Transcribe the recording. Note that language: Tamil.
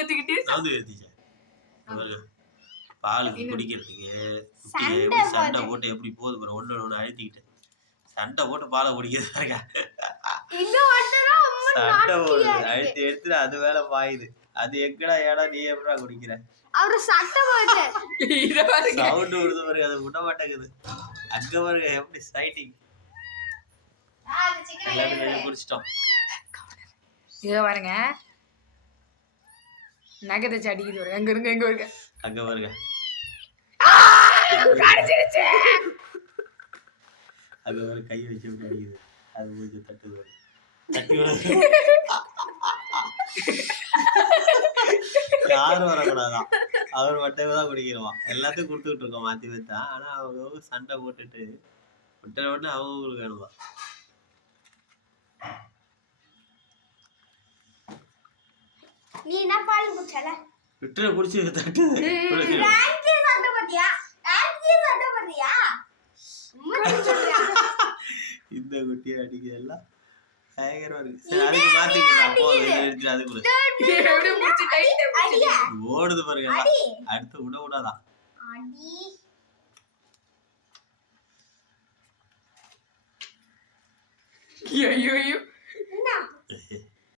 ஏத்திச்சேன். பாலுக்கு குடிக்கிறதுக்கு எப்படி சண்டை போட்டு எப்படி போகுது பாரு, ஒண்ணு அழுத்திக்கிட்டு சண்டை போட்டு பாலை குடிக்கிறது பாருங்க. சண்டை போடுது அழுத்தி எடுத்துட்டு அது வேலை பாயுது. அது எங்கடா ஏடா நீ எப்படா குடிக்கிற சவுண்ட் விடுது பாருங்க, அது விட மாட்டேங்குது. அங்க பாருங்க எப்படி சைட்டிங் எல்லாரும் குடிச்சிட்டோம். இதோ பாருங்க நகை தச்சு அடிக்குது பாருங்க. அங்க இருங்க, எங்க இருங்க, அங்க பாருங்க அங்க ஒரு கை வச்சு அடிக்குது. அது மூஞ்சி தட்டுது தட்டி யாரும் வரக்கூடாதான். அவர் மட்டுமே தான் குடிக்கிறோம். எல்லாத்தையும் கொடுத்துக்கிட்டு இருக்கோம் மாத்தி வச்சா. ஆனா அவங்க சண்டை போட்டுட்டு விட்டு அவங்களுக்கு வேணுமா. நீ என்ன பால் குடிச்சல விட்டு குடிச்சு தட்டு இந்த குட்டியை அடிக்க எல்லாம் பயங்கரமா இருக்கு. சரி அதுக்கு மாத்திக்கலாம். ஓடுது பாருங்க, அடுத்து விட விடாதான். ஐயோ